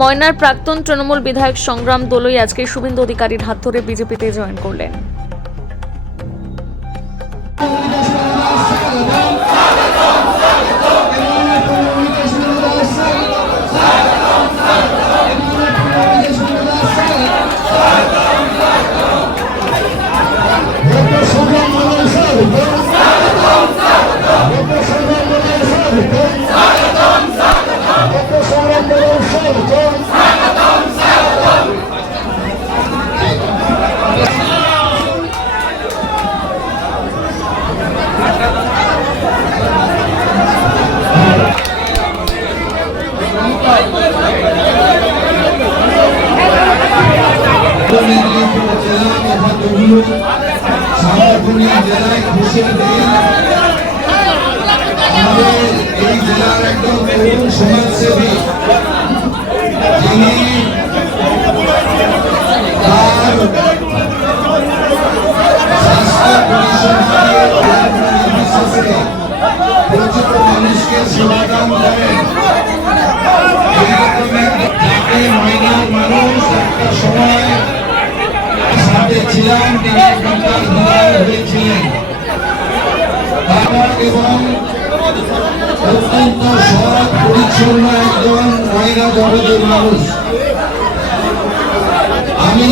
ময়নার প্রাক্তন তৃণমূল বিধায়ক সংগ্রাম দোলই আজকে শুভেন্দু অধিকারীর হাত ধরে বিজেপিতে জয়েন করলেন। সারাদিনের জেলায় খুশির দিন। আমাদের এই জেলার একজন তরুণ সমাজসেবী যিনি তার স্বাস্থ্য পরিষেবা নির্বিশেষে প্রচুর মানুষকে সেবাদান করেন। যাকে ময়নার মানুষ একটা সময় সাথে ছিলাম, তিনি এখানকার বিধায়ক হয়েছিলেন এবং অত্যন্ত সৎ পরিচ্ছন্ন একজন ময়না জগতের মানুষ। আমি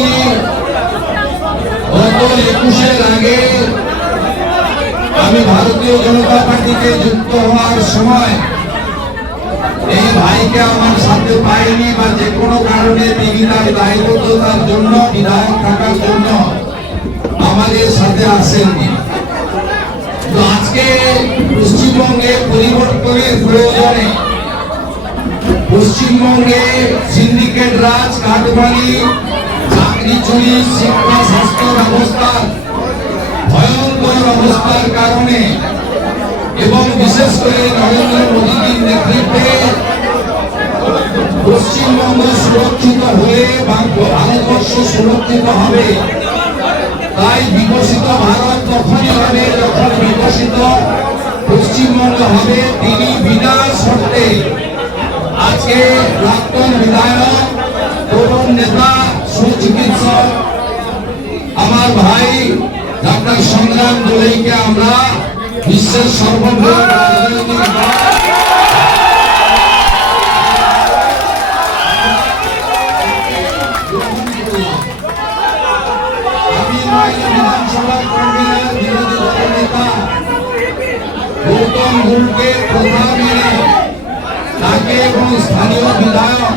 গত 21-এর আগে আমি ভারতীয় জনতা পার্টিতে যুক্ত হওয়ার সময় এই ভাইকে আমার সাথে পাইনি বা যে কোনো কারণে তিনি তার দায়বদ্ধতার জন্য বিধায়ক থাকার জন্য আমাদের সাথে আসেননি। তো আজকে পশ্চিমবঙ্গে পরিবর্তনের প্রয়োজনে পশ্চিমবঙ্গে সিন্ডিকেট রাজ, কাটমানি, চাকরি চুরি, শিক্ষা স্বাস্থ্য ব্যবস্থার ভয়ঙ্কর অবস্থার কারণে এবং বিশেষ করে নরেন্দ্র মোদীর নেতৃত্বে পশ্চিমবঙ্গ সুরক্ষিত হয়ে ভারতবর্ষ সুরক্ষিত হবে। তাই বিকশিত ভারত তখনই হবে যখন বিকশিত পশ্চিমবঙ্গ হবে। তিনি বিনা শর্তে আজকে প্রাক্তন বিধায়ক, তরুণ নেতা, সুচিকিৎসক আমার ভাই ডক্টর সংগ্রাম দোলইকে আমরা বিশ্বের সর্ববৃহৎ রাজনৈতিক বিধানসভার কনভেনর, বিরোধী দলের নেতা গৌতম গুরুকে প্রধান মেনে তাকে এবং স্থানীয় বিধায়ক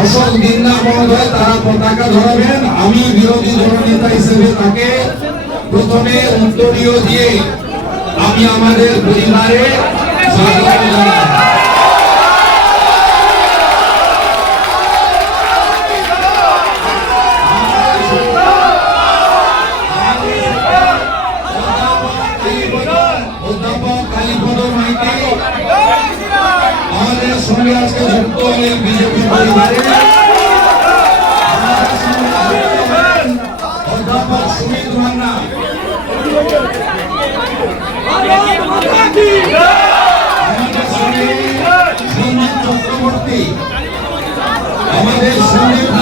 অশোক দিন্দা মহোদয় তারা পতাকা ধরাবেন। আমি বিরোধী দলনেতা হিসেবে তাকে প্রথমে উত্তরীয় দিয়ে আমি আমাদের পরিবারে স্বাগত জানাই। অধ্যাপক কালীপদ মাইতি আমাদের সঙ্গে আজকে যুক্ত হলেন বিজেপি পরিবারে। অধ্যাপক সুমিত মান্না, আমাদের সঙ্গে সঞ্জিত চক্রবর্তী, আমাদের সঞ্জিত